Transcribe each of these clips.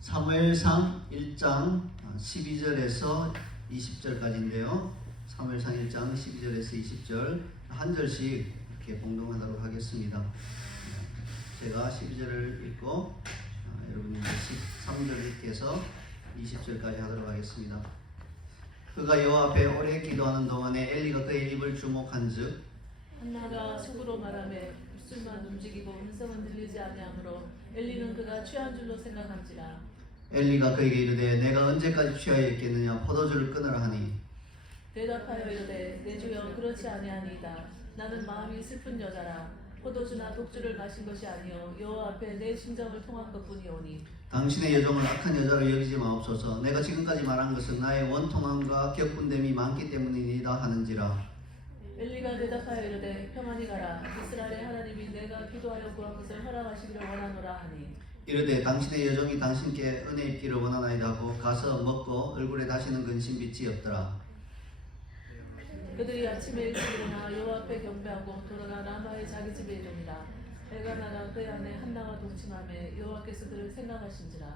사무엘상 1장 12절에서 20절까지인데요. 사무엘상 1장 12절에서 20절 한 절씩 이렇게 봉독하도록 하겠습니다. 제가 12절을 읽고 여러분이 13절 읽게서 20절까지 하도록 하겠습니다. 그가 여호와 앞에 오래 기도하는 동안에 엘리가 그의 입을 주목한즉 한나가 속으로 말하매 입술만 움직이고 음성은 들리지 아니하므로 엘리는 그가 취한 줄로 생각한지라. 엘리가 그에게 이르되 내가 언제까지 취하여 있겠느냐 포도주를 끊으라 하니 대답하여 이르되 내 주여 그렇지 아니하니이다. 나는 마음이 슬픈 여자라. 포도주나 독주를 마신 것이 아니요 여호와 앞에 내 심정을 통한 것뿐이오니 당신의 여종을 악한 여자로 여기지 마옵소서. 내가 지금까지 말한 것은 나의 원통함과 격분됨이 많기 때문이니이다 하는지라. 엘리가 대답하여 이르되 평안히 가라. 이스라엘의 하나님이 내가 기도하여 구한 것을 허락하시기를 원하노라 하니 이르되 당신의 여종이 당신께 은혜 입기를 원하나이다 하고 가서 먹고 얼굴에 다시는 근심빛이 없더라. 그들이 아침에 일찍 일어나 여호와 앞에 경배하고 돌아가 라마의 자기 집에 이릅니다. 엘가나가 그의 아내 한나가 동침하며 여호와께서 그를 생각하신지라.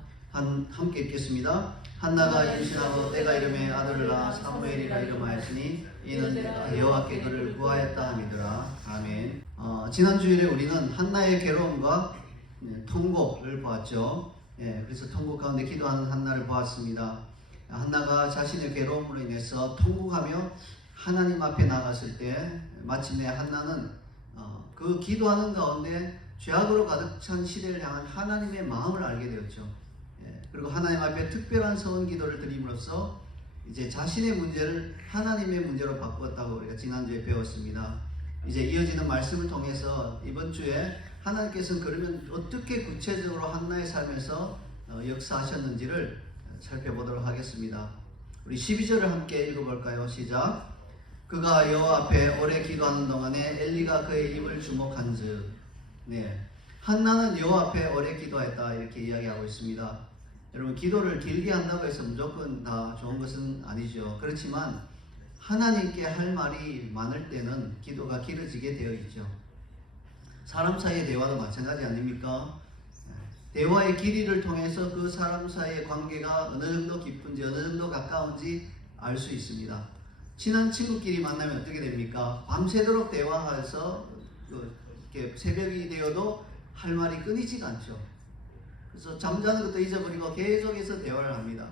함께 읽겠습니다. 한나가 임신하고 때가 이름에 아들을 낳아 사무엘이라 이름하였으니 이는 내가 여호와께 그를 구하였다 함이더라. 아멘. 지난 주일에 우리는 한나의 괴로움과 통곡을 보았죠. 그래서 통곡 가운데 기도하는 한나를 보았습니다. 한나가 자신의 괴로움으로 인해서 통곡하며 하나님 앞에 나갔을 때 마침내 한나는 그 기도하는 가운데 죄악으로 가득 찬 시대를 향한 하나님의 마음을 알게 되었죠. 그리고 하나님 앞에 특별한 서원 기도를 드림으로써 이제 자신의 문제를 하나님의 문제로 바꾸었다고 우리가 지난주에 배웠습니다. 이제 이어지는 말씀을 통해서 이번 주에 하나님께서는 그러면 어떻게 구체적으로 한나의 삶에서 역사하셨는지를 살펴보도록 하겠습니다. 우리 12절을 함께 읽어볼까요? 시작. 그가 여호와 앞에 오래 기도하는 동안에 엘리가 그의 입을 주목한즉. 한나는 여호와 앞에 오래 기도했다 이렇게 이야기하고 있습니다. 여러분 기도를 길게 한다고 해서 무조건 다 좋은 것은 아니죠. 그렇지만 하나님께 할 말이 많을 때는 기도가 길어지게 되어 있죠. 사람 사이의 대화도 마찬가지 아닙니까? 대화의 길이를 통해서 그 사람 사이의 관계가 어느 정도 깊은지 어느 정도 가까운지 알 수 있습니다. 친한 친구끼리 만나면 어떻게 됩니까? 밤새도록 대화해서 이렇게 새벽이 되어도 할 말이 끊이지가 않죠. 그래서 잠자는 것도 잊어버리고 계속해서 대화를 합니다.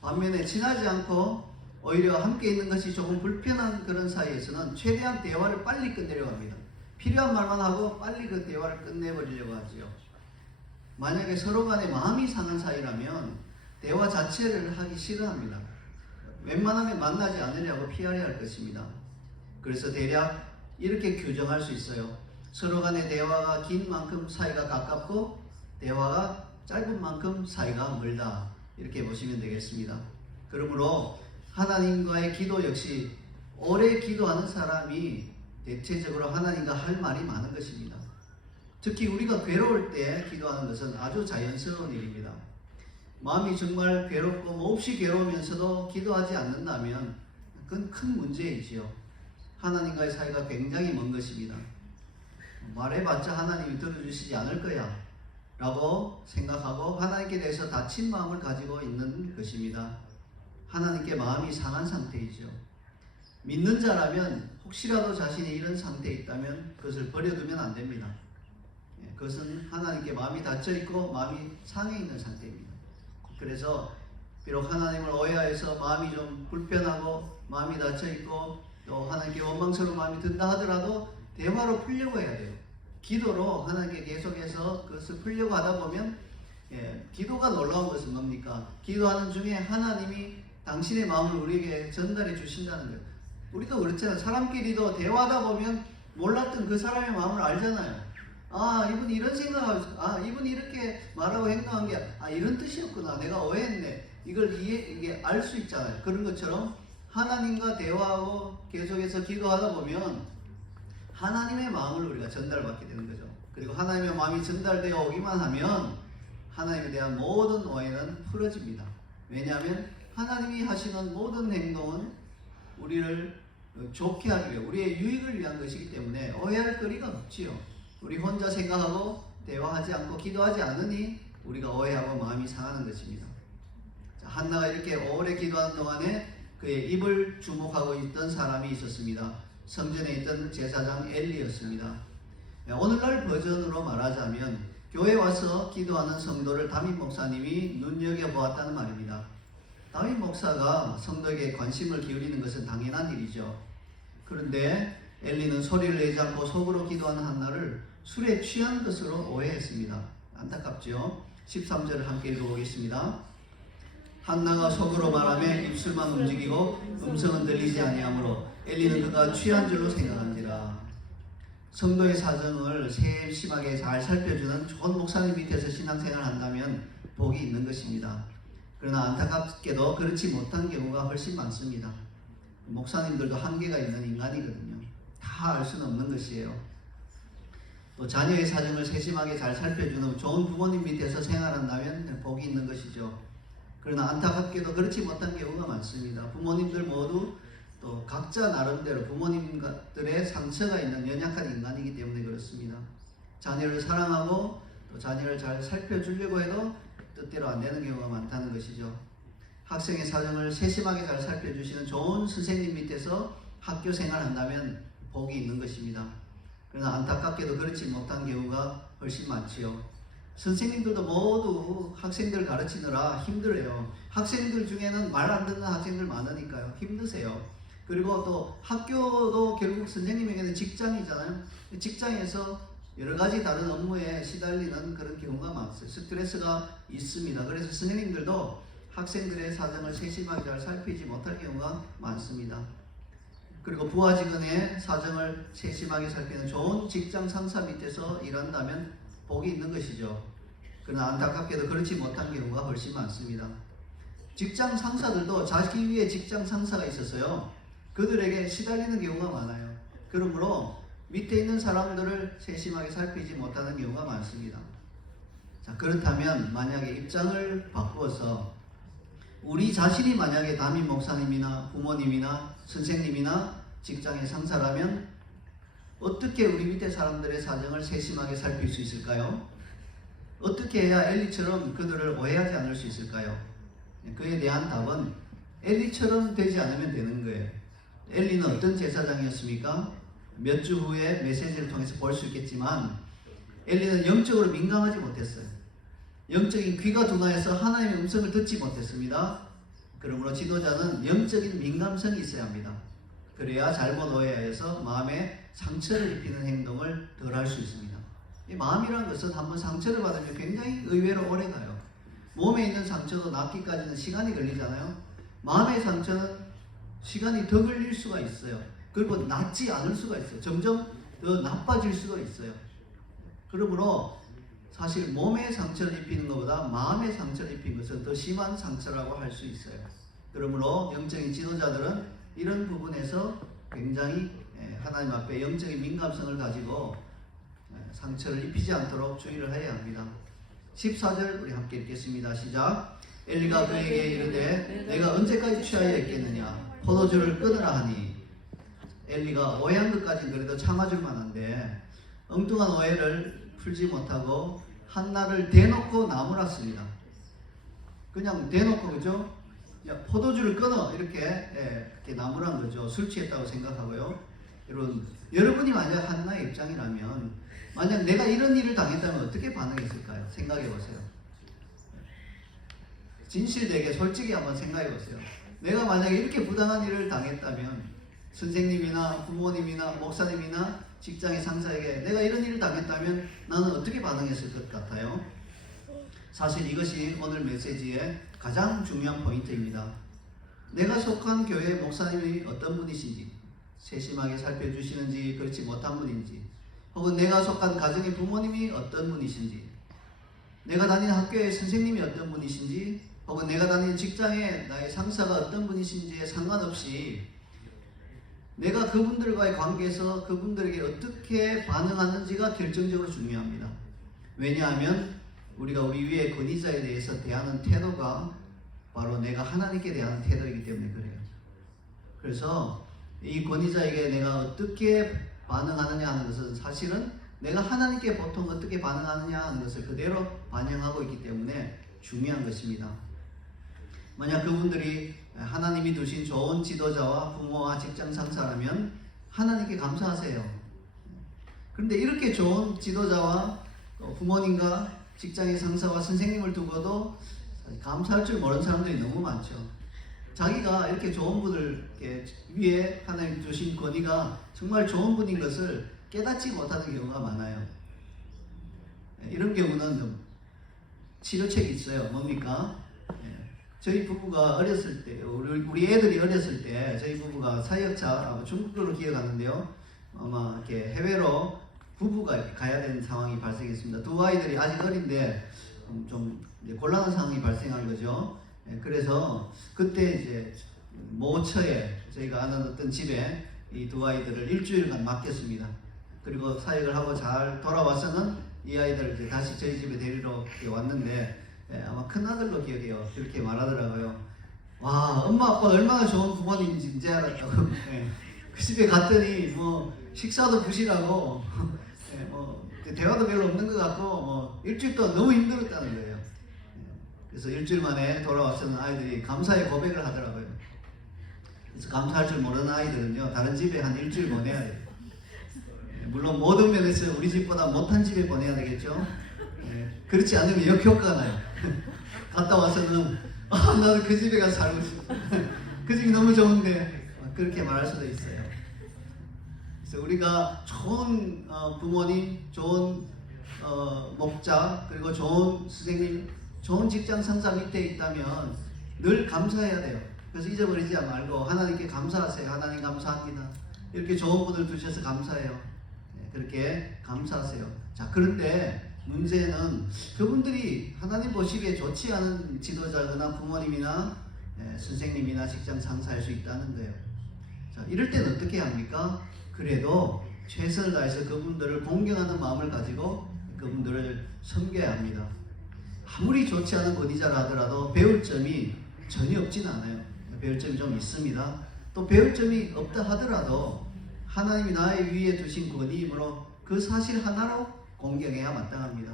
반면에 친하지 않고 오히려 함께 있는 것이 조금 불편한 그런 사이에서는 최대한 대화를 빨리 끝내려고 합니다. 필요한 말만 하고 빨리 그 대화를 끝내버리려고 하죠. 만약에 서로 간에 마음이 상한 사이라면 대화 자체를 하기 싫어합니다. 웬만하면 만나지 않으려고 피하려 할 것입니다. 그래서 대략 이렇게 규정할 수 있어요. 서로 간의 대화가 긴 만큼 사이가 가깝고 대화가 짧은 만큼 사이가 멀다. 이렇게 보시면 되겠습니다. 그러므로 하나님과의 기도 역시 오래 기도하는 사람이 대체적으로 하나님과 할 말이 많은 것입니다. 특히 우리가 괴로울 때 기도하는 것은 아주 자연스러운 일입니다. 마음이 정말 괴롭고 몹시 괴로우면서도 기도하지 않는다면 그건 큰 문제이지요. 하나님과의 사이가 굉장히 먼 것입니다. 말해봤자 하나님이 들어주시지 않을 거야 라고 생각하고 하나님께 대해서 다친 마음을 가지고 있는 것입니다. 하나님께 마음이 상한 상태이죠. 믿는 자라면 혹시라도 자신이 이런 상태에 있다면 그것을 버려두면 안 됩니다. 그것은 하나님께 마음이 닫혀있고 마음이 상해 있는 상태입니다. 그래서 비록 하나님을 오해하여서 마음이 좀 불편하고 마음이 닫혀있고 또 하나님께 원망스러운 마음이 든다 하더라도 대화로 풀려고 해야 돼요. 기도로 하나님께 계속해서 그것을 풀려고 하다 보면 기도가 놀라운 것은 뭡니까? 기도하는 중에 하나님이 당신의 마음을 우리에게 전달해 주신다는 거예요. 우리도 그렇잖아요. 사람끼리도 대화하다 보면 몰랐던 그 사람의 마음을 알잖아요. 이분이 이런 생각하고 이분이 이렇게 말하고 행동한 게 이런 뜻이었구나. 내가 오해했네. 이게 알 수 있잖아요. 그런 것처럼 하나님과 대화하고 계속해서 기도하다 보면 하나님의 마음을 우리가 전달받게 되는 거죠. 그리고 하나님의 마음이 전달되어 오기만 하면 하나님에 대한 모든 오해는 풀어집니다. 왜냐하면 하나님이 하시는 모든 행동은 우리를 좋게 하기 위해 우리의 유익을 위한 것이기 때문에 오해할 거리가 없지요. 우리 혼자 생각하고 대화하지 않고 기도하지 않으니 우리가 오해하고 마음이 상하는 것입니다. 자, 한나가 이렇게 오래 기도하는 동안에 그의 입을 주목하고 있던 사람이 있었습니다. 성전에 있던 제사장 엘리였습니다. 오늘날 버전으로 말하자면 교회 와서 기도하는 성도를 담임 목사님이 눈여겨보았다는 말입니다. 담임 목사가 성도에게 관심을 기울이는 것은 당연한 일이죠. 그런데 엘리는 소리를 내지 않고 속으로 기도하는 한나를 술에 취한 것으로 오해했습니다. 안타깝죠? 13절을 함께 읽어보겠습니다. 한나가 속으로 말하며 입술만 움직이고 음성은 들리지 아니하므로 엘리는 그가 취한 줄로 생각한지라. 성도의 사정을 세심하게 잘 살펴주는 좋은 목사님 밑에서 신앙생활을 한다면 복이 있는 것입니다. 그러나 안타깝게도 그렇지 못한 경우가 훨씬 많습니다. 목사님들도 한계가 있는 인간이거든요. 다 알 수는 없는 것이에요. 또 자녀의 사정을 세심하게 잘 살펴주는 좋은 부모님 밑에서 생활한다면 복이 있는 것이죠. 그러나 안타깝게도 그렇지 못한 경우가 많습니다. 부모님들 모두 또 각자 나름대로 부모님들의 상처가 있는 연약한 인간이기 때문에 그렇습니다. 자녀를 사랑하고 또 자녀를 잘 살펴주려고 해도 뜻대로 안 되는 경우가 많다는 것이죠. 학생의 사정을 세심하게 잘 살펴주시는 좋은 선생님 밑에서 학교 생활한다면 복이 있는 것입니다. 그러나 안타깝게도 그렇지 못한 경우가 훨씬 많지요. 선생님들도 모두 학생들 가르치느라 힘들어요. 학생들 중에는 말 안 듣는 학생들 많으니까요. 힘드세요. 그리고 또 학교도 결국 선생님에게는 직장이잖아요. 직장에서 여러 가지 다른 업무에 시달리는 그런 경우가 많아요. 스트레스가 있습니다. 그래서 선생님들도 학생들의 사정을 세심하게 잘 살피지 못할 경우가 많습니다. 그리고 부하 직원의 사정을 세심하게 살피는 좋은 직장 상사 밑에서 일한다면 복이 있는 것이죠. 그러나 안타깝게도 그렇지 못한 경우가 훨씬 많습니다. 직장 상사들도 자기 위에 직장 상사가 있어서요, 그들에게 시달리는 경우가 많아요. 그러므로 밑에 있는 사람들을 세심하게 살피지 못하는 경우가 많습니다. 자, 그렇다면 만약에 입장을 바꾸어서 우리 자신이 만약에 담임 목사님이나 부모님이나 선생님이나 직장의 상사라면 어떻게 우리 밑에 사람들의 사정을 세심하게 살필 수 있을까요? 어떻게 해야 엘리처럼 그들을 오해하지 않을 수 있을까요? 그에 대한 답은 엘리처럼 되지 않으면 되는 거예요. 엘리는 어떤 제사장이었습니까? 몇 주 후에 메시지를 통해서 볼 수 있겠지만 엘리는 영적으로 민감하지 못했어요. 영적인 귀가 둔하여서 하나님의 음성을 듣지 못했습니다. 그러므로 지도자는 영적인 민감성이 있어야 합니다. 그래야 잘못 오해하여서 마음에 상처를 입히는 행동을 덜 할 수 있습니다. 이 마음이라는 것은 한번 상처를 받으면 굉장히 의외로 오래 가요. 몸에 있는 상처도 낫기까지는 시간이 걸리잖아요. 마음의 상처는 시간이 더 걸릴 수가 있어요. 그리고 낫지 않을 수가 있어요. 점점 더 나빠질 수가 있어요. 그러므로 사실 몸에 상처를 입히는 것보다 마음에 상처를 입힌 것은 더 심한 상처라고 할 수 있어요. 그러므로 영적인 지도자들은 이런 부분에서 굉장히 하나님 앞에 영적인 민감성을 가지고 상처를 입히지 않도록 주의를 해야 합니다. 14절 우리 함께 읽겠습니다. 시작. 엘리가 그에게 이르되 내가 언제까지 취하여 있겠느냐 포도주를 끊으라 하니. 엘리가 오해한 것까지는 그래도 참아줄 만한데 엉뚱한 오해를 풀지 못하고 한나를 대놓고 나무랐습니다. 그냥 대놓고, 그죠? 야, 포도주를 끊어 이렇게 나무란 거죠. 술 취했다고 생각하고요. 여러분이 만약 한나의 입장이라면 만약 내가 이런 일을 당했다면 어떻게 반응했을까요? 생각해 보세요. 진실되게 솔직히 한번 생각해 보세요. 내가 만약에 이렇게 부당한 일을 당했다면 선생님이나 부모님이나 목사님이나 직장의 상사에게 내가 이런 일을 당했다면 나는 어떻게 반응했을 것 같아요? 사실 이것이 오늘 메시지의 가장 중요한 포인트입니다. 내가 속한 교회 목사님이 어떤 분이신지, 세심하게 살펴주시는지 그렇지 못한 분인지, 혹은 내가 속한 가정의 부모님이 어떤 분이신지, 내가 다니는 학교의 선생님이 어떤 분이신지, 혹은 내가 다니는 직장의 나의 상사가 어떤 분이신지에 상관없이 내가 그분들과의 관계에서 그분들에게 어떻게 반응하는지가 결정적으로 중요합니다. 왜냐하면 우리가 우리 위의 권위자에 대해서 대하는 태도가 바로 내가 하나님께 대하는 태도이기 때문에 그래요. 그래서 이 권위자에게 내가 어떻게 반응하느냐 하는 것은 사실은 내가 하나님께 보통 어떻게 반응하느냐 하는 것을 그대로 반영하고 있기 때문에 중요한 것입니다. 만약 그분들이 하나님이 두신 좋은 지도자와 부모와 직장 상사라면 하나님께 감사하세요. 그런데 이렇게 좋은 지도자와 부모님과 직장의 상사와 선생님을 두고도 감사할 줄 모르는 사람들이 너무 많죠. 자기가 이렇게 좋은 분을 이렇게 위에 하나님 주신 권위가 정말 좋은 분인 것을 깨닫지 못하는 경우가 많아요. 이런 경우는 좀 치료책이 있어요. 뭡니까? 저희 부부가 어렸을 때, 우리 애들이 어렸을 때 저희 부부가 사역차 중국으로 기억하는데요. 아마 이렇게 해외로 부부가 이렇게 가야 되는 상황이 발생했습니다. 두 아이들이 아직 어린데 좀 이제 곤란한 상황이 발생한 거죠. 그래서 그때 이제 모처에 저희가 아는 어떤 집에 이 두 아이들을 일주일간 맡겼습니다. 그리고 사역을 하고 잘 돌아와서는 이 아이들을 이제 다시 저희 집에 데리러 왔는데 아마 큰아들로 기억해요. 그렇게 말하더라고요. 와, 엄마 아빠 얼마나 좋은 부모님인지 이제 알았다고. 그 집에 갔더니 뭐 식사도 부실하고 뭐 대화도 별로 없는 것 같고 뭐 일주일 동안 너무 힘들었다는 거예요. 그래서 일주일 만에 돌아와서는 아이들이 감사의 고백을 하더라고요. 그래서 감사할 줄 모르는 아이들은요, 다른 집에 한 일주일 보내야 돼요. 물론 모든 면에서 우리 집보다 못한 집에 보내야 되겠죠. 그렇지 않으면 역효과가 나요. 갔다 와서는 나는 그 집에 가서 살고 싶어. 그 집이 너무 좋은데 그렇게 말할 수도 있어요. 그래서 우리가 좋은 부모님, 좋은 목자, 그리고 좋은 선생님, 좋은 직장 상사 밑에 있다면 늘 감사해야 돼요. 그래서 잊어버리지 말고 하나님께 감사하세요. 하나님 감사합니다. 이렇게 좋은 분을 두셔서 감사해요. 그렇게 감사하세요. 자, 그런데 문제는 그분들이 하나님 보시기에 좋지 않은 지도자거나 부모님이나 선생님이나 직장 상사일 수 있다는 거예요. 자, 이럴 때는 어떻게 합니까? 그래도 최선을 다해서 그분들을 공경하는 마음을 가지고 그분들을 섬겨야 합니다. 아무리 좋지 않은 권위자라 하더라도 배울 점이 전혀 없진 않아요. 배울 점이 좀 있습니다. 또 배울 점이 없다 하더라도 하나님이 나의 위에 두신 권위이므로 그 사실 하나로 공경해야 마땅합니다.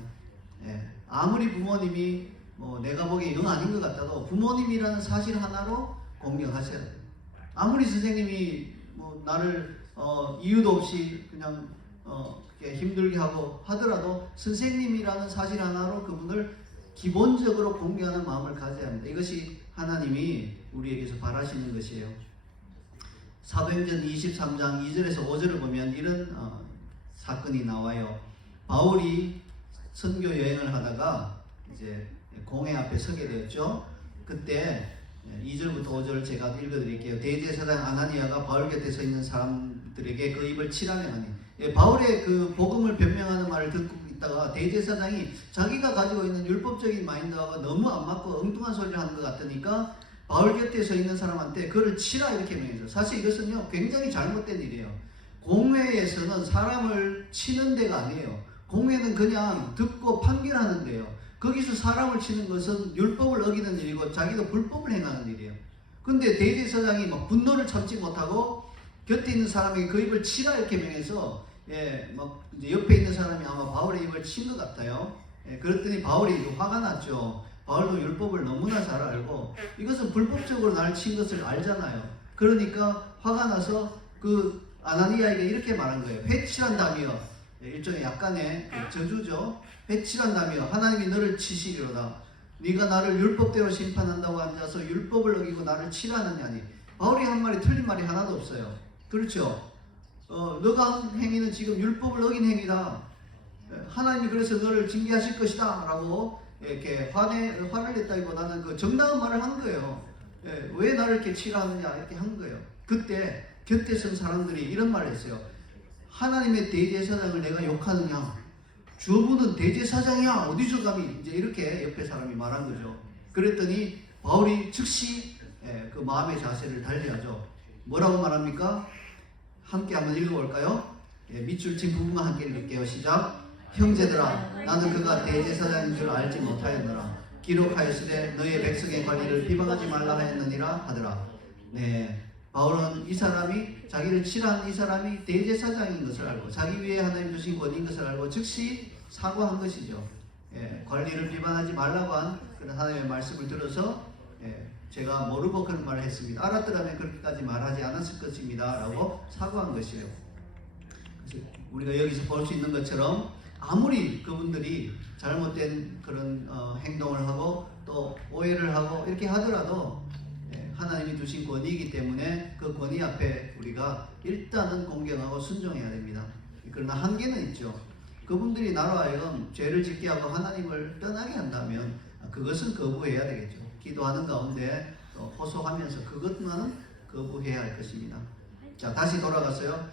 아무리 부모님이 뭐 내가 보기에 영 아닌 것 같아도 부모님이라는 사실 하나로 공경하셔야 돼요. 아무리 선생님이 뭐 나를 이유도 없이 그냥 힘들게 하고 하더라도 선생님이라는 사실 하나로 그분을 기본적으로 공경하는 마음을 가져야 합니다. 이것이 하나님이 우리에게서 바라시는 것이에요. 사도행전 23장 2절에서 5절을 보면 이런 사건이 나와요. 바울이 선교 여행을 하다가 이제 공회 앞에 서게 되었죠. 그때 2절부터 5절을 제가 읽어드릴게요. 대제사장 아나니아가 바울 곁에 서 있는 사람들에게 그 입을 치라며 하니, 바울의 그 복음을 변명하는 말을 듣고 있다가 대제사장이 자기가 가지고 있는 율법적인 마인드하고 너무 안 맞고 엉뚱한 소리를 하는 것 같으니까 바울 곁에 서 있는 사람한테 그를 치라 이렇게 명했어요. 사실 이것은요 굉장히 잘못된 일이에요. 공회에서는 사람을 치는 데가 아니에요. 공회는 그냥 듣고 판결하는 데요. 거기서 사람을 치는 것은 율법을 어기는 일이고 자기가 불법을 행하는 일이에요. 근데 대제사장이 막 분노를 참지 못하고 곁에 있는 사람에게 그 입을 치라 이렇게 명해서 막 이제 옆에 있는 사람이 아마 바울의 입을 친 것 같아요. 그랬더니 바울이 화가 났죠. 바울도 율법을 너무나 잘 알고 이것은 불법적으로 나를 친 것을 알잖아요. 그러니까 화가 나서 그 아나니아에게 이렇게 말한 거예요. 회칠한다며, 일종의 약간의 저주죠. 회칠한다며 하나님이 너를 치시리로다. 네가 나를 율법대로 심판한다고 앉아서 율법을 어기고 나를 치라느냐니. 바울이 한 말이 틀린 말이 하나도 없어요. 그렇죠. 너가 한 행위는 지금 율법을 어긴 행위다. 하나님이 그래서 너를 징계하실 것이다 라고 이렇게 화를 냈다기보다는 그 정당한 말을 한 거예요. 왜 나를 이렇게 치라느냐 이렇게 한 거예요. 그때 곁에 선 사람들이 이런 말을 했어요. 하나님의 대제사장을 내가 욕하느냐? 주어분은 대제사장이야. 어디서 감히? 이제 이렇게 옆에 사람이 말한 거죠. 그랬더니 바울이 즉시 그 마음의 자세를 달리하죠. 뭐라고 말합니까? 함께 한번 읽어볼까요? 밑줄 친 부분만 함께 읽을게요. 시작. 형제들아, 나는 그가 대제사장인 줄 알지 못하였노라. 기록하였으되 너의 백성의 관리를 비방하지 말라 하였느니라 하더라. 네, 바울은 이 사람이 자기를 치라한 이 사람이 대제사장인 것을 알고 자기 위에 하나님 주신 권위인 것을 알고 즉시 사과한 것이죠. 관리를 비판하지 말라고 한 그런 하나님의 말씀을 들어서 제가 모르고 그런 말을 했습니다. 알았더라면 그렇게까지 말하지 않았을 것입니다 라고 사과한 것이에요. 그래서 우리가 여기서 볼 수 있는 것처럼 아무리 그분들이 잘못된 그런 행동을 하고 또 오해를 하고 이렇게 하더라도 하나님이 주신 권위이기 때문에 그 권위 앞에 우리가 일단은 공경하고 순종해야 됩니다. 그러나 한계는 있죠. 그분들이 나로 하여금 죄를 짓게 하고 하나님을 떠나게 한다면 그것은 거부해야 되겠죠. 기도하는 가운데 또 호소하면서 그것만은 거부해야 할 것입니다. 자, 다시 돌아가서요.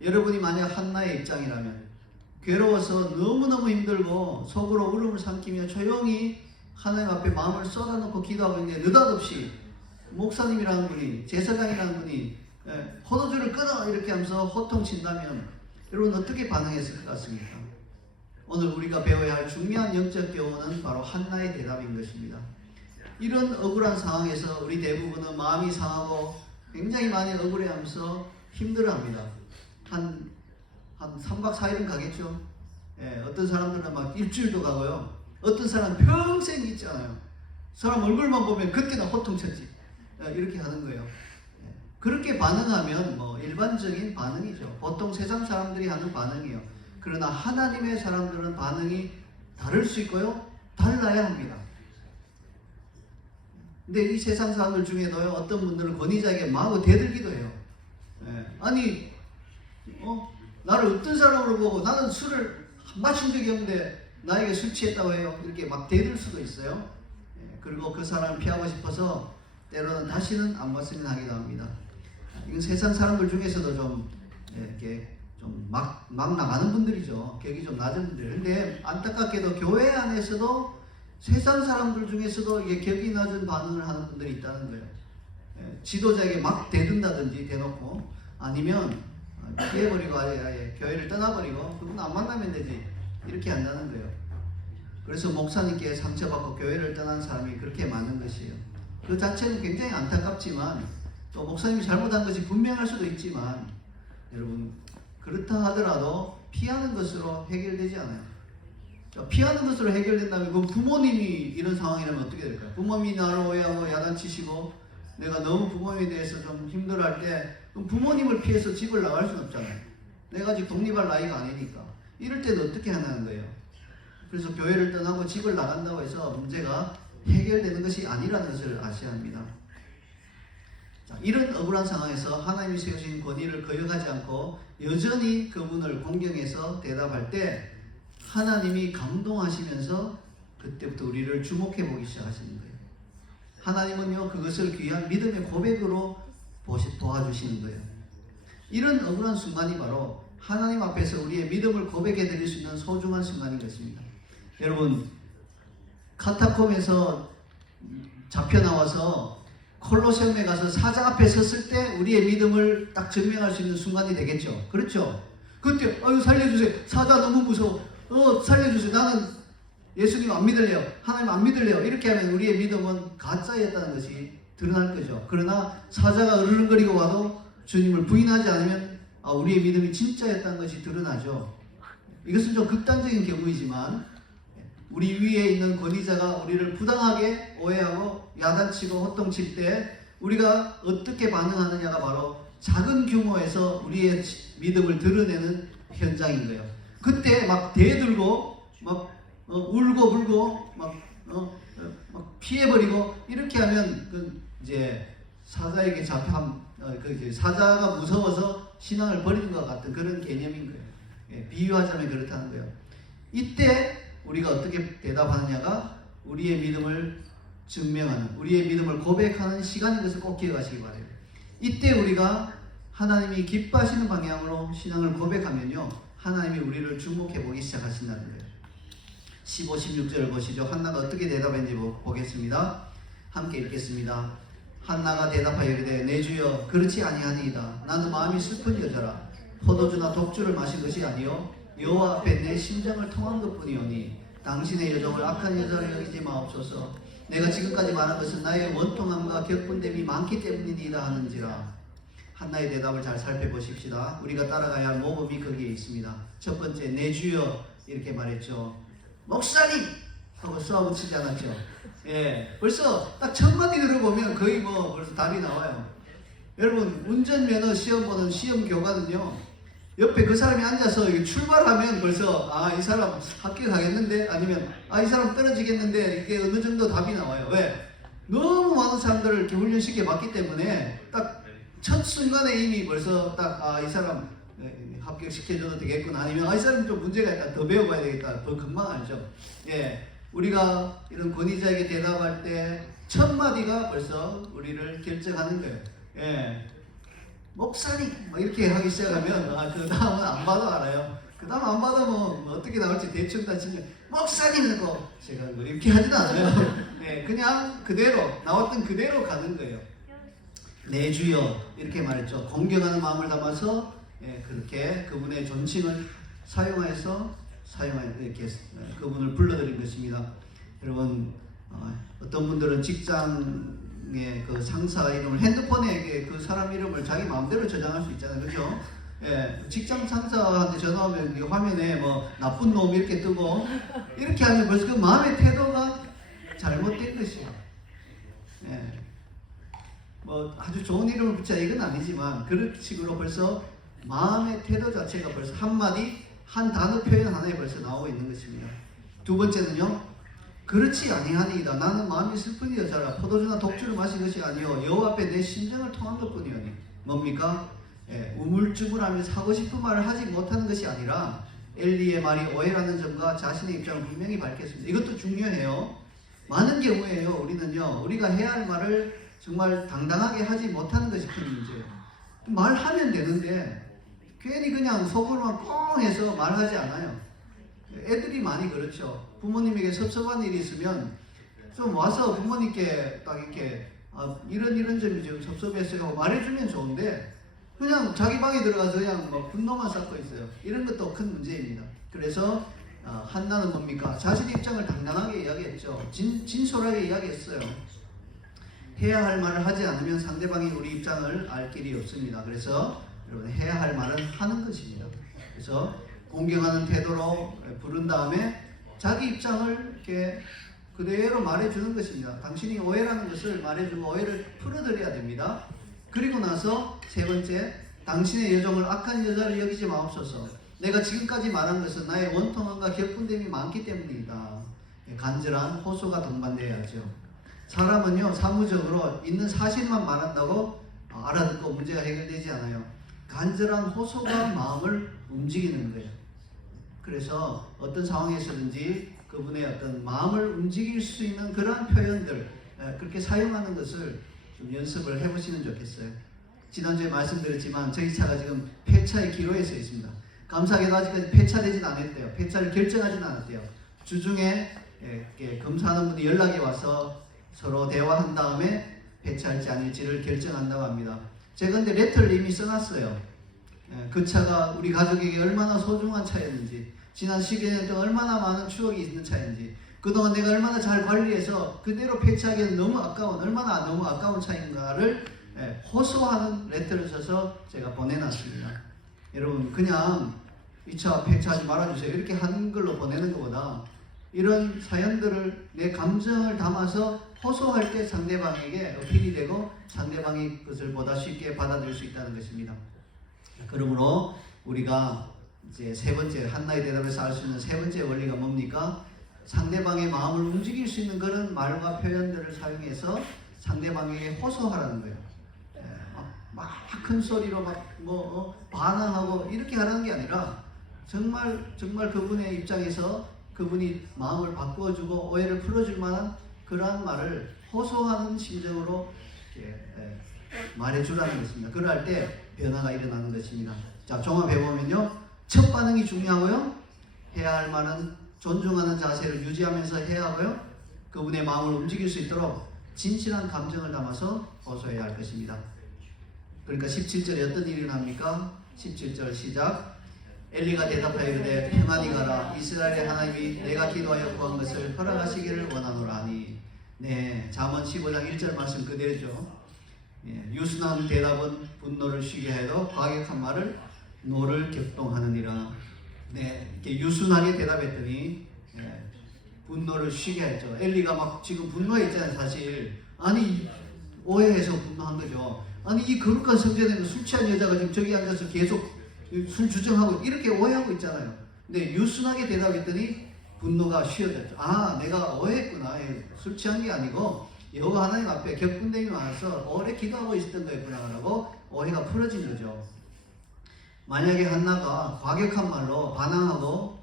여러분이 만약 한나의 입장이라면 괴로워서 너무너무 힘들고 속으로 울음을 삼키며 조용히 하나님 앞에 마음을 쏟아놓고 기도하고 있는데 느닷없이 목사님이라는 분이, 제사장이라는 분이 포도주를 끊어 이렇게 하면서 호통친다면 여러분 어떻게 반응했을 것 같습니까? 오늘 우리가 배워야 할 중요한 영적 교훈은 바로 한나의 대답인 것입니다. 이런 억울한 상황에서 우리 대부분은 마음이 상하고 굉장히 많이 억울해하면서 힘들어합니다. 한 3박 4일은 가겠죠. 어떤 사람들은 막 일주일도 가고요. 어떤 사람은 평생 있잖아요. 사람 얼굴만 보면 그때는 호통쳤지. 이렇게 하는 거예요. 그렇게 반응하면 뭐 일반적인 반응이죠. 보통 세상 사람들이 하는 반응이에요. 그러나 하나님의 사람들은 반응이 다를 수 있고요. 달라야 합니다. 근데 이 세상 사람들 중에도요. 어떤 분들은 권위자에게 마구 대들기도 해요. 아니 나를 어떤 사람으로 보고 나는 술을 마신 적이 없는데 나에게 술 취했다고 해요. 이렇게 막 대들 수도 있어요. 그리고 그 사람을 피하고 싶어서 때로는 다시는 안 봤으면 하기도 합니다. 이건 세상 사람들 중에서도 좀 이렇게 좀 막 나가는 분들이죠. 격이 좀 낮은 분들. 근데 안타깝게도 교회 안에서도 세상 사람들 중에서도 이게 격이 낮은 반응을 하는 분들이 있다는 거예요. 지도자에게 막 대든다든지 대놓고 아니면 피해버리고 아예 교회를 떠나버리고 그분 안 만나면 되지 이렇게 한다는 거예요. 그래서 목사님께 상처받고 교회를 떠난 사람이 그렇게 많은 것이에요. 그 자체는 굉장히 안타깝지만 또 목사님이 잘못한 것이 분명할 수도 있지만 여러분 그렇다 하더라도 피하는 것으로 해결되지 않아요. 피하는 것으로 해결된다면 그 부모님이 이런 상황이라면 어떻게 될까요? 부모님이 나를 오해하고 야단치시고 내가 너무 부모님에 대해서 좀 힘들어할 때 그럼 부모님을 피해서 집을 나갈 수는 없잖아요. 내가 아직 독립할 나이가 아니니까. 이럴 때는 어떻게 하는 거예요? 그래서 교회를 떠나고 집을 나간다고 해서 문제가 해결되는 것이 아니라는 것을 아셔야 합니다. 자, 이런 억울한 상황에서 하나님이 세우신 권위를 거역하지 않고 여전히 그분을 공경해서 대답할 때 하나님이 감동하시면서 그때부터 우리를 주목해 보기 시작하시는 거예요. 하나님은요 그것을 귀한 믿음의 고백으로 도와주시는 거예요. 이런 억울한 순간이 바로 하나님 앞에서 우리의 믿음을 고백해 드릴 수 있는 소중한 순간인 것입니다. 여러분 카타콤에서 잡혀 나와서 콜로세움에 가서 사자 앞에 섰을 때 우리의 믿음을 딱 증명할 수 있는 순간이 되겠죠. 그렇죠? 그때 아유 살려주세요. 사자 너무 무서워. 살려주세요. 나는 예수님 안 믿을래요. 하나님 안 믿을래요. 이렇게 하면 우리의 믿음은 가짜였다는 것이 드러날 거죠. 그러나 사자가 으르렁거리고 와도 주님을 부인하지 않으면 우리의 믿음이 진짜였다는 것이 드러나죠. 이것은 좀 극단적인 경우이지만 우리 위에 있는 권위자가 우리를 부당하게 오해하고 야단치고 호통칠 때 우리가 어떻게 반응하느냐가 바로 작은 규모에서 우리의 믿음을 드러내는 현장인 거예요. 그때 막 대들고 막 울고 불고 막 피해버리고 이렇게 하면 이제 사자에게 사자가 무서워서 신앙을 버리는 것 같은 그런 개념인 거예요. 비유하자면 그렇다는 거예요. 이때 우리가 어떻게 대답하느냐가 우리의 믿음을 증명하는, 우리의 믿음을 고백하는 시간인 것을 꼭 기억하시기 바랍니다. 이때 우리가 하나님이 기뻐하시는 방향으로 신앙을 고백하면요 하나님이 우리를 주목해 보기 시작하신다는 거예요. 15, 16절을 보시죠. 한나가 어떻게 대답했는지 보겠습니다. 함께 읽겠습니다. 한나가 대답하여 이르되 내 주여 그렇지 아니하니이다. 나는 마음이 슬픈 여자라. 포도주나 독주를 마신 것이 아니요 여호와 앞에 내 심장을 통한 것뿐이오니 당신의 여종을 악한 여자로 여기지 마옵소서. 내가 지금까지 말한 것은 나의 원통함과 격분됨이 많기 때문이니이다 하는지라. 한나의 대답을 잘 살펴보십시다. 우리가 따라가야 할 모범이 거기에 있습니다. 첫 번째, 내 주여 이렇게 말했죠. 목사님 하고 쏘아붙이지 않았죠. 예, 벌써 딱 첫 마디 들어보면 거의 뭐 벌써 답이 나와요. 여러분, 운전면허 시험 보는 시험 교관은요, 옆에 그 사람이 앉아서 출발하면 벌써 이 사람 합격하겠는데, 아니면 이 사람 떨어지겠는데, 이게 어느 정도 답이 나와요. 왜? 너무 많은 사람들을 이렇게 훈련시켜 봤기 때문에 딱 첫 순간에 이미 벌써 딱 이 사람 합격시켜줘도 되겠구나, 아니면 이 사람 좀 문제가 있다, 더 배워봐야 되겠다, 더 금방 알죠. 예, 우리가 이런 권위자에게 대답할 때 첫 마디가 벌써 우리를 결정하는 거예요. 예, 목사님 이렇게 하기 시작하면 그 다음은 안 봐도 알아요. 그 다음 안 봐도 뭐 어떻게 나올지 대충 다 치면 목사님 하고 제가 이렇게 하지도 않아요. 네, 그냥 그대로 나왔던 그대로 가는 거예요. 내 주여 이렇게 말했죠. 공경하는 마음을 담아서 그렇게 그분의 존칭을 사용해서 이렇게 그분을 불러드린 것입니다. 여러분, 어떤 분들은 직장의 그 상사 이름을 핸드폰에 그 사람 이름을 자기 마음대로 저장할 수 있잖아요, 그렇죠? 예, 직장 상사한테 전화하면 화면에 뭐 나쁜 놈 이렇게 뜨고 이렇게 하면 벌써 그 마음의 태도가 잘못된 것이에요. 예. 뭐 아주 좋은 이름을 붙여 이건 아니지만 그런 식으로 벌써 마음의 태도 자체가 벌써 한마디 한 단어 표현 하나에 벌써 나오고 있는 것입니다. 두 번째는요, 그렇지 아니하니이다. 나는 마음이 슬픈 여자라 포도주나 독주를 마신 것이 아니요 여호와 앞에 내 심정을 통한 것뿐이오니. 뭡니까? 우물쭈물하며 사고 싶은 말을 하지 못하는 것이 아니라 엘리의 말이 오해라는 점과 자신의 입장을 분명히 밝혔습니다. 이것도 중요해요. 많은 경우에요, 우리는요, 우리가 해야 할 말을 정말 당당하게 하지 못하는 것이 큰 문제예요. 말하면 되는데 괜히 그냥 속으로만 꽁 해서 말하지 않아요. 애들이 많이 그렇죠. 부모님에게 섭섭한 일이 있으면 좀 와서 부모님께 딱 이렇게 이런 점이 좀 섭섭했어요 하고 말해주면 좋은데 그냥 자기 방에 들어가서 그냥 뭐 분노만 쌓고 있어요. 이런 것도 큰 문제입니다. 그래서 한나는 뭡니까? 자신의 입장을 당당하게 이야기했죠. 진솔하게 이야기했어요. 해야 할 말을 하지 않으면 상대방이 우리 입장을 알 길이 없습니다. 그래서 여러분, 해야 할 말은 하는 것입니다. 그래서 공경하는 태도로 부른 다음에 자기 입장을 이렇게 그대로 말해주는 것입니다. 당신이 오해라는 것을 말해주고 오해를 풀어드려야 됩니다. 그리고 나서 세 번째, 당신의 여종을 악한 여자를 여기지 마옵소서. 내가 지금까지 말한 것은 나의 원통함과 격분됨이 많기 때문이다. 간절한 호소가 동반되어야죠. 사람은요, 사무적으로 있는 사실만 말한다고 알아듣고 문제가 해결되지 않아요. 간절한 호소가 마음을 움직이는 거예요. 그래서 어떤 상황에서든지 그분의 어떤 마음을 움직일 수 있는 그러한 표현들, 그렇게 사용하는 것을 좀 연습을 해보시면 좋겠어요. 지난주에 말씀드렸지만 저희 차가 지금 폐차의 기로에 서 있습니다. 감사하게도 아직까지 폐차되진 않았대요. 폐차를 결정하진 않았대요. 주중에 검사하는 분이 연락이 와서 서로 대화한 다음에 폐차할지 아닐지를 결정한다고 합니다. 제가 근데 레터를 이미 써놨어요. 그 차가 우리 가족에게 얼마나 소중한 차였는지, 지난 10여 년 동안 얼마나 많은 추억이 있는 차인지, 그동안 내가 얼마나 잘 관리해서 그대로 폐차하기에는 얼마나 너무 아까운 차인가를 호소하는 레터를 써서 제가 보내놨습니다. 여러분, 그냥 이 차 폐차하지 말아주세요 이렇게 하는 걸로 보내는 것보다 이런 사연들을 내 감정을 담아서 호소할 때 상대방에게 어필이 되고 상대방이 그것을 보다 쉽게 받아들일 수 있다는 것입니다. 그러므로 우리가 이제 세 번째, 한나의 대답에서 알 수 있는 세 번째 원리가 뭡니까? 상대방의 마음을 움직일 수 있는 그런 말과 표현들을 사용해서 상대방에게 호소하라는 거예요. 막 큰 소리로 반항하고 이렇게 하라는 게 아니라 정말 그분의 입장에서 그분이 마음을 바꾸어주고 오해를 풀어줄 만한 그러한 말을 호소하는 심정으로 말해주라는 것입니다. 그럴 때 변화가 일어나는 것입니다. 자, 종합해보면요, 첫 반응이 중요하고요, 해야 할 말은 존중하는 자세를 유지하면서 해야 하고요, 그분의 마음을 움직일 수 있도록 진실한 감정을 담아서 호소해야 할 것입니다. 그러니까 17절에 어떤 일이 일어납니까? 17절 시작. 엘리가 대답하여 이르되 평안히 가라. 이스라엘의 하나님이 내가 기도하여 구한 것을 허락하시기를 원하노라 하니. 네, 잠언 15장 1절 말씀 그대로죠. 유순한 대답은 분노를 쉬게 해도 과격한 말을 노를 격동하느니라. 네, 이렇게 유순하게 대답했더니 분노를 쉬게 했죠. 엘리가 막 지금 분노해 있잖아요. 사실 아니 오해해서 분노한 거죠. 아니 이 거룩한 성전에 술 취한 여자가 지금 저기 앉아서 계속 술 주정하고 이렇게 오해하고 있잖아요. 근데 유순하게 대답했더니 분노가 쉬어졌죠. 아, 내가 오해했구나. 술 취한 게 아니고 여호와 하나님 앞에 격분됨이 많아서 오래 기도하고 있었던 거였구나라고 오해가 풀어진 거죠. 만약에 한나가 과격한 말로 반항하고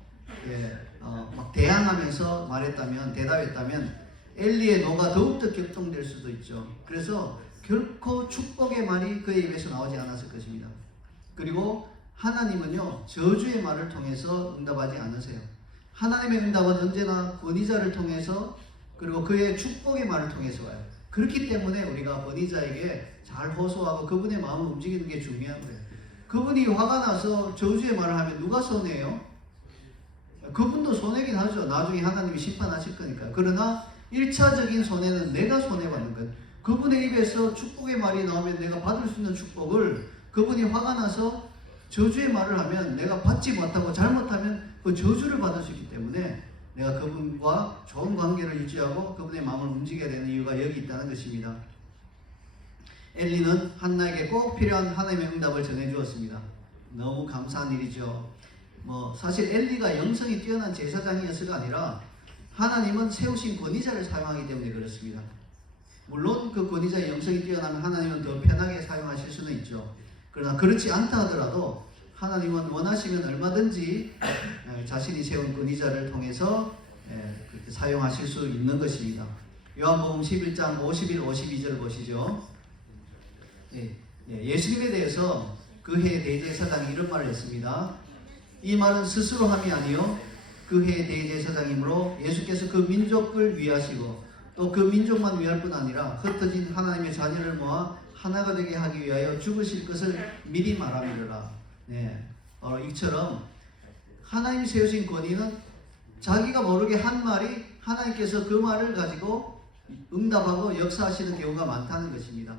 막 대항하면서 말했다면, 대답했다면 엘리의 노가 더욱더 격동될 수도 있죠. 그래서 결코 축복의 말이 그의 입에서 나오지 않았을 것입니다. 그리고 하나님은요, 저주의 말을 통해서 응답하지 않으세요. 하나님의 응답은 언제나 권위자를 통해서, 그리고 그의 축복의 말을 통해서 와요. 그렇기 때문에 우리가 권위자에게 잘 호소하고 그분의 마음을 움직이는 게 중요한 거예요. 그분이 화가 나서 저주의 말을 하면 누가 손해요? 그분도 손해긴 하죠. 나중에 하나님이 심판하실 거니까. 그러나 1차적인 손해는 내가 손해받는 거예요. 그분의 입에서 축복의 말이 나오면 내가 받을 수 있는 축복을, 그분이 화가 나서 저주의 말을 하면 내가 받지 못하고 잘못하면 그 저주를 받을 수 있기 때문에 내가 그분과 좋은 관계를 유지하고 그분의 마음을 움직여야 되는 이유가 여기 있다는 것입니다. 엘리는 한나에게 꼭 필요한 하나님의 응답을 전해주었습니다. 너무 감사한 일이죠. 사실 엘리가 영성이 뛰어난 제사장이었어가 아니라 하나님은 세우신 권위자를 사용하기 때문에 그렇습니다. 물론 그 권위자의 영성이 뛰어나면 하나님은 더 편하게 사용하실 수는 있죠. 그러나 그렇지 않다 하더라도 하나님은 원하시면 얼마든지 자신이 세운 권위자를 통해서 그렇게 사용하실 수 있는 것입니다. 요한복음 11장 51, 52절 보시죠. 예수님에 대해서 그 해의 대제사장이 이런 말을 했습니다. 이 말은 스스로 함이 아니요 그 해의 대제사장이므로 예수께서 그 민족을 위하시고 또 그 민족만 위할 뿐 아니라 흩어진 하나님의 자녀를 모아 하나가 되게 하기 위하여 죽으실 것을 미리 말함이로라. 이처럼 하나님이 세우신 권위는 자기가 모르게 한 말이 하나님께서 그 말을 가지고 응답하고 역사하시는 경우가 많다는 것입니다.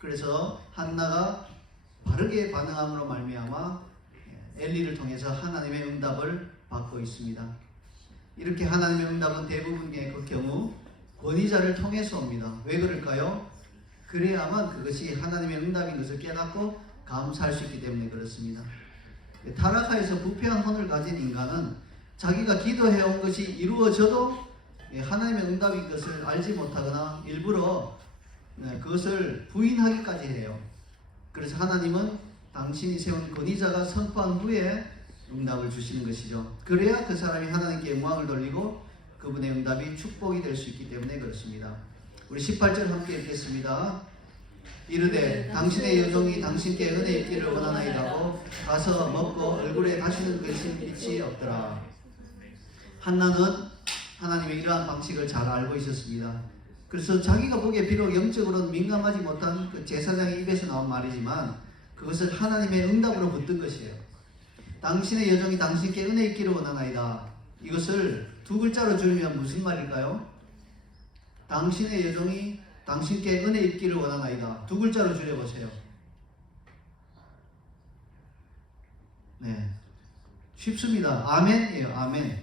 그래서 한나가 바르게 반응함으로 말미암아 엘리를 통해서 하나님의 응답을 받고 있습니다. 이렇게 하나님의 응답은 대부분의 그 경우 권위자를 통해서 옵니다. 왜 그럴까요? 그래야만 그것이 하나님의 응답인 것을 깨닫고 감사할 수 있기 때문에 그렇습니다. 타락하여서 부패한 혼을 가진 인간은 자기가 기도해온 것이 이루어져도 하나님의 응답인 것을 알지 못하거나 일부러 그것을 부인하기까지 해요. 그래서 하나님은 당신이 세운 권위자가 선포한 후에 응답을 주시는 것이죠. 그래야 그 사람이 하나님께 영광을 돌리고 그분의 응답이 축복이 될 수 있기 때문에 그렇습니다. 우리 18절 함께 읽겠습니다. 이르되 당신의 여종이 당신께 은혜 있기를 원하나이다고 가서 먹고 얼굴에 다시는 근심 빛이 없더라. 한나는 하나님의 이러한 방식을 잘 알고 있었습니다. 그래서 자기가 보기에 비록 영적으로는 민감하지 못한 그 제사장의 입에서 나온 말이지만 그것을 하나님의 응답으로 붙든 것이에요. 당신의 여종이 당신께 은혜 있기를 원하나이다. 이것을 두 글자로 줄이면 무슨 말일까요? 당신의 여종이 당신께 은혜 있기를 원하나이다. 두 글자로 줄여보세요. 쉽습니다. 아멘이에요. 아멘.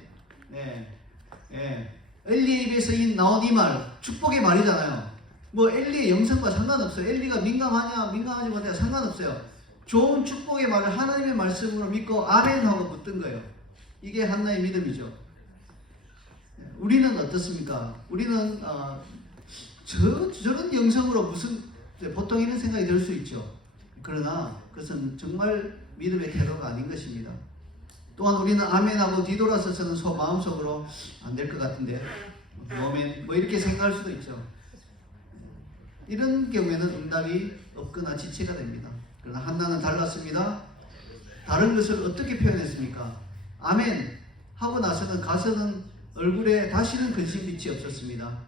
엘리의 입에서 나온 이 말, 축복의 말이잖아요. 엘리의 영성과 상관없어요. 엘리가 민감하냐 민감하지 못하냐 상관없어요. 좋은 축복의 말을 하나님의 말씀으로 믿고 아멘하고 붙든 거예요. 이게 한나의 믿음이죠. 우리는 어떻습니까? 우리는 저런 영성으로 무슨 보통 이런 생각이 들 수 있죠. 그러나 그것은 정말 믿음의 태도가 아닌 것입니다. 또한 우리는 아멘하고 뒤돌아서서는 마음속으로 안 될 것 같은데 아멘 이렇게 생각할 수도 있죠. 이런 경우에는 응답이 없거나 지체가 됩니다. 그러나 한나는 달랐습니다. 다른 것을 어떻게 표현했습니까? 아멘 하고 나서는 가서는 얼굴에 다시는 근심빛이 없었습니다.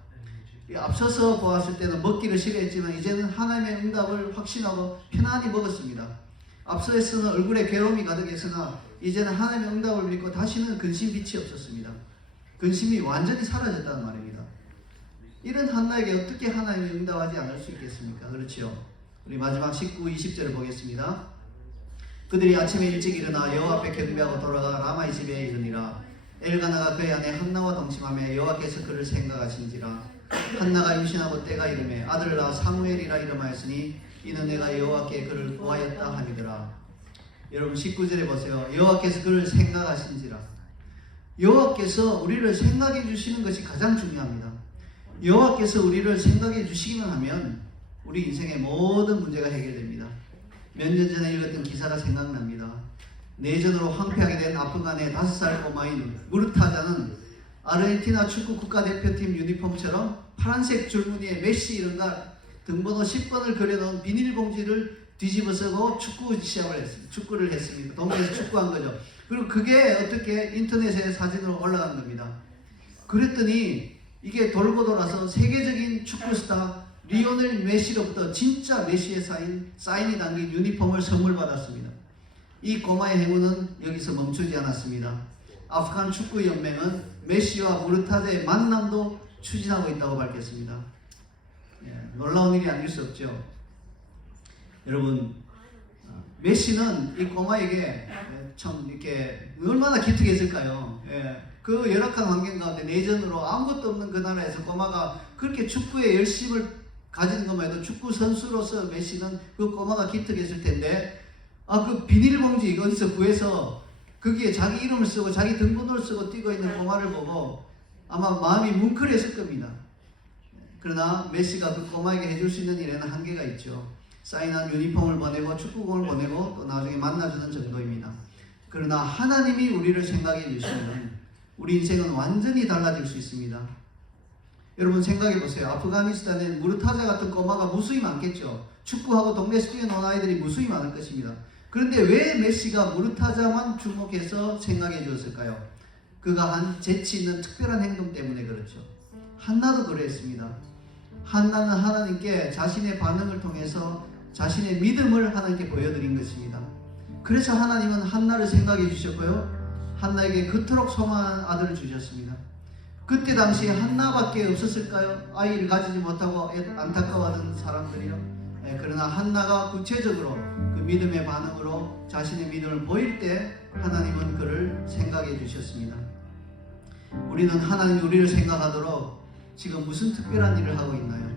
앞서서 보았을 때는 먹기를 싫어했지만 이제는 하나님의 응답을 확신하고 편안히 먹었습니다. 앞서서는 얼굴에 괴로움이 가득했으나 이제는 하나님의 응답을 믿고 다시는 근심빛이 없었습니다. 근심이 완전히 사라졌다는 말입니다. 이런 한나에게 어떻게 하나님이 응답하지 않을 수 있겠습니까? 그렇죠. 우리 마지막 19, 20절을 보겠습니다. 그들이 아침에 일찍 일어나 여호와 앞에 경배하고 돌아가 라마의 집에 이르니라. 엘가나가 그의 아내 한나와 동침하며 여호와께서 그를 생각하신지라. 한나가 임신하고 때가 이르매 아들을 낳아 사무엘이라 이름하였으니 이는 내가 여호와께 그를 구하였다 하니더라. 여러분 19절에 보세요. 여호와께서 그를 생각하신지라. 여호와께서 우리를 생각해 주시는 것이 가장 중요합니다. 여호와께서 우리를 생각해 주시기만 하면 우리 인생의 모든 문제가 해결됩니다. 몇 년 전에 읽었던 기사가 생각납니다. 내전으로 황폐하게 된 아프간의 5살 꼬마인 무르타자는 아르헨티나 축구 국가대표팀 유니폼처럼 파란색 줄무늬에 메시 이름과 등번호 10번을 그려놓은 비닐봉지를 뒤집어 쓰고 축구를 했습니다. 동네에서 축구한 거죠. 그리고 그게 어떻게 인터넷에 사진으로 올라간 겁니다. 그랬더니 이게 돌고 돌아서 세계적인 축구스타 리오넬 메시로부터 진짜 메시의 사인이 담긴 유니폼을 선물 받았습니다. 이 꼬마의 행운은 여기서 멈추지 않았습니다. 아프간 축구연맹은 메시와 무르타자의 만남도 추진하고 있다고 밝혔습니다. 놀라운 일이 아닐 수 없죠. 여러분, 메시는 이 꼬마에게 참 이렇게 얼마나 기특했을까요? 그 열악한 환경 가운데 내전으로 아무것도 없는 그 나라에서 꼬마가 그렇게 축구에 열심을 가지는 것만 해도 축구 선수로서 메시는 그 꼬마가 기특했을 텐데, 그 비닐봉지 어디서 구해서 거기에 자기 이름을 쓰고 자기 등번호를 쓰고 뛰고 있는 꼬마를 보고 아마 마음이 뭉클했을 겁니다. 그러나 메시가 그 꼬마에게 해줄 수 있는 일에는 한계가 있죠. 사인한 유니폼을 보내고 축구공을 보내고 또 나중에 만나주는 정도입니다. 그러나 하나님이 우리를 생각해 주시면 우리 인생은 완전히 달라질 수 있습니다. 여러분 생각해 보세요. 아프가니스탄에 무르타자 같은 꼬마가 무수히 많겠죠. 축구하고 동네에서 뛰어노는 아이들이 무수히 많을 것입니다. 그런데 왜 메시가 무르타자만 주목해서 생각해 주었을까요? 그가 한 재치 있는 특별한 행동 때문에 그렇죠. 한나도 그랬습니다. 한나는 하나님께 자신의 반응을 통해서 자신의 믿음을 하나님께 보여드린 것입니다. 그래서 하나님은 한나를 생각해 주셨고요. 한나에게 그토록 소망한 아들을 주셨습니다. 그때 당시에 한나밖에 없었을까요? 아이를 가지지 못하고 안타까워하던 사람들이요. 그러나 한나가 구체적으로 그 믿음의 반응으로 자신의 믿음을 보일 때 하나님은 그를 생각해 주셨습니다. 우리는 하나님이 우리를 생각하도록 지금 무슨 특별한 일을 하고 있나요?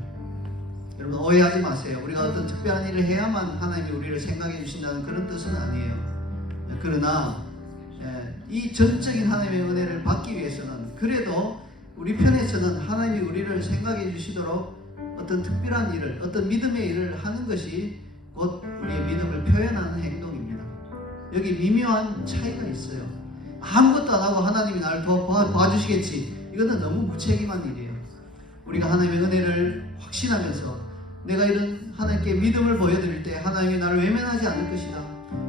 여러분 오해하지 마세요. 우리가 어떤 특별한 일을 해야만 하나님이 우리를 생각해 주신다는 그런 뜻은 아니에요. 그러나 이 전적인 하나님의 은혜를 받기 위해서는 그래도 우리 편에서는 하나님이 우리를 생각해 주시도록 어떤 특별한 일을, 어떤 믿음의 일을 하는 것이 곧 우리의 믿음을 표현하는 행동입니다. 여기 미묘한 차이가 있어요. 아무것도 안 하고 하나님이 나를 봐주시겠지. 이거는 너무 무책임한 일이에요. 우리가 하나님의 은혜를 확신하면서 내가 이런 하나님께 믿음을 보여드릴 때 하나님이 나를 외면하지 않을 것이다.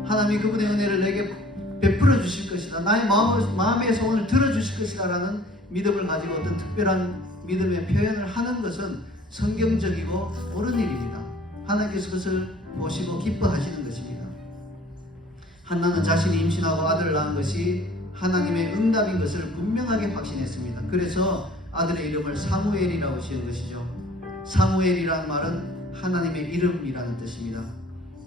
하나님이 그분의 은혜를 내게 베풀어 주실 것이다. 나의 마음의 소원을 들어주실 것이다 라는 믿음을 가지고 어떤 특별한 믿음의 표현을 하는 것은 성경적이고 옳은 일입니다. 하나님께서 그것을 보시고 기뻐하시는 것입니다. 한나는 자신이 임신하고 아들을 낳은 것이 하나님의 응답인 것을 분명하게 확신했습니다. 그래서 아들의 이름을 사무엘이라고 지은 것이죠. 사무엘이라는 말은 하나님의 이름이라는 뜻입니다.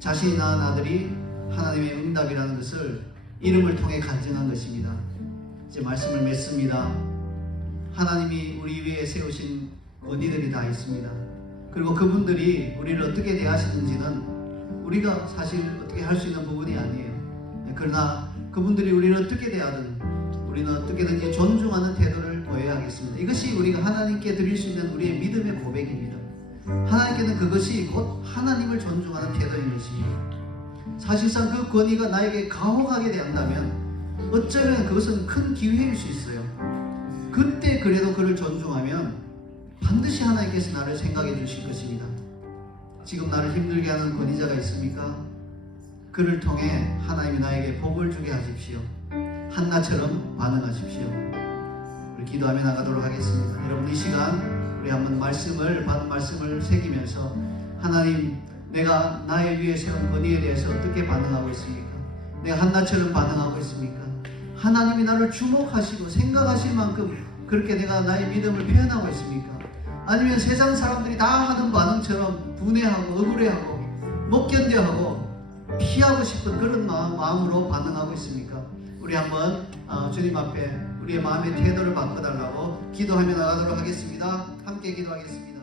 자신이 낳은 아들이 하나님의 응답이라는 것을 이름을 통해 간증한 것입니다. 이제 말씀을 맺습니다. 하나님이 우리 위에 세우신 권위들이 다 있습니다. 그리고 그분들이 우리를 어떻게 대하시는지는 우리가 사실 어떻게 할 수 있는 부분이 아니에요. 그러나 그분들이 우리를 어떻게 대하든 우리는 어떻게든지 존중하는 태도를 보여야 하겠습니다. 이것이 우리가 하나님께 드릴 수 있는 우리의 믿음의 고백입니다. 하나님께는 그것이 곧 하나님을 존중하는 태도인 것입니다. 사실상 그 권위가 나에게 가혹하게 대한다면 어쩌면 그것은 큰 기회일 수 있어요. 그때 그래도 그를 존중하면 반드시 하나님께서 나를 생각해 주실 것입니다. 지금 나를 힘들게 하는 권위자가 있습니까? 그를 통해 하나님이 나에게 복을 주게 하십시오. 한나처럼 반응하십시오. 우리 기도하며 나가도록 하겠습니다. 여러분 이 시간 우리 한번 받은 말씀을 새기면서 하나님 내가 나의 위에 세운 권위에 대해서 어떻게 반응하고 있습니까? 내가 한나처럼 반응하고 있습니까? 하나님이 나를 주목하시고 생각하실 만큼 그렇게 내가 나의 믿음을 표현하고 있습니까? 아니면 세상 사람들이 다 하는 반응처럼 분해하고 억울해하고 못 견뎌하고 피하고 싶은 그런 마음으로 반응하고 있습니까? 우리 한번 주님 앞에 우리의 마음의 태도를 바꿔달라고 기도하며 나가도록 하겠습니다. 함께 기도하겠습니다.